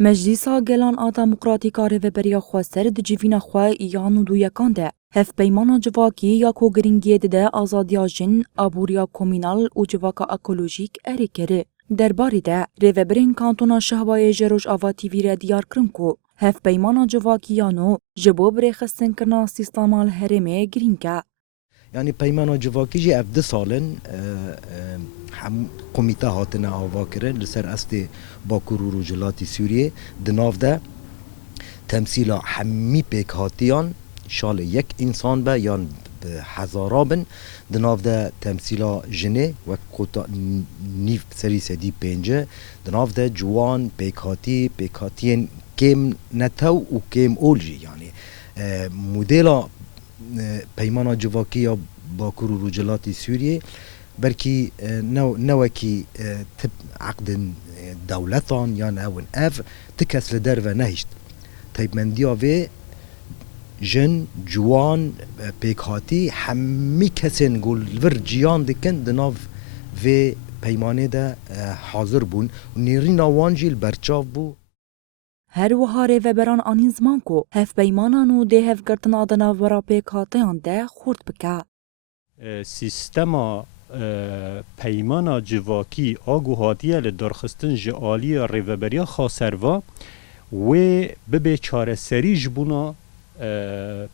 مجلسا گلان آ دموکراتیکا ریوبریا خواستر د جیوینا خواه ایان و دویکان ده. هف پیمانا جواکی یا کو گرینگی ده آزادیا جن، آبوریا کومینال و جواکا اکولوژیک اری کره. درباری ده، ریوبرین کانتونا شهوای جروش آوا تیوی را دیار کرن کو. هف پیمانا جواکیانو جبو برخستن کرنا سیستامان هرمه گرینگه. يعني پیمانا جواکی جی افده سالن هم کمیته هاتنه آوا کرن لسر است باکور و رجلاتی سوریه دناف ده تمثیلا همی پیک هاتیان شال یک انسان به یا هزارا بن دناف ده تمثیلا جنه و کوتا نیف سری سدی پنجه دناف ده جوان پیک هاتین کم نتو و کم اولجی يعني مدلا پیمانا جواکی یا باکور و رجلاتی سوریه برکی نوکی تب عقد دولتان یا نون اف تکس لدر و نهشت تایب مندی آوه جن جوان پیکاتی همی کسین گلور جیان دکن دناو و پیمانه ده حاضر بون و نیرین آوان جیل برچاو بو هر وها ریوبران آنین زمان کو هف پیمانانو ده هف گرتن آدنا ورا پیکاتیان ده خورد بکه. سیستما پیمانا جواکی آگوهاتیه لدرخستن جعالی ریوبریا خاسروا و ببه چاره سری جبونا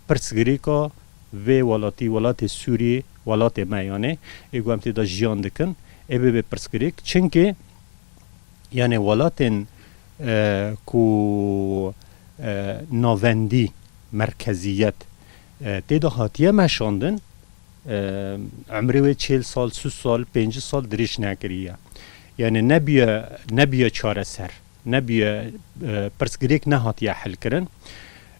پرسگریکا و ولات سوری ولات میانه ایگو همتی دا جیان دکن ای ببه پرسگریک چنکه یعنی ولاتن کو ناوندی مرکزیت تیدا هاتیه مشاندن عمره 40 سال 30 سال 5 سال دریش نکریه یعنی نبیه چاره سر نبیه پرسگریک نهاتیه حل کرن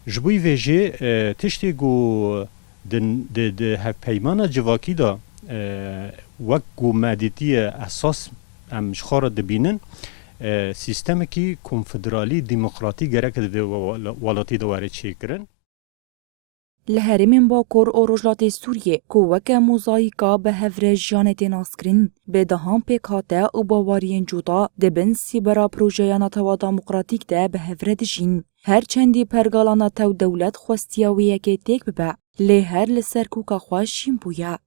جبوی ویجه تشتی گو ده هف پیمانا جواکی دا وک گو مدیتی اساس ام شخار دبینن سیستم کی کنفدرالی دموکراتی گرک ده والاتی دواره چی کرن لهرمین باکور او رجلات سوریه کوک موزاییکا به هفره جانت ناسکرین به دهان پیکاته و باوارین جودا دبن سیبرا پروژه نتوا دموکراتیک ده به هفره دجین. هر چندی پرگالانا تو دولت خواستیاویه که تیک ببه لی هر لسر کوکا خواه شیم بویا.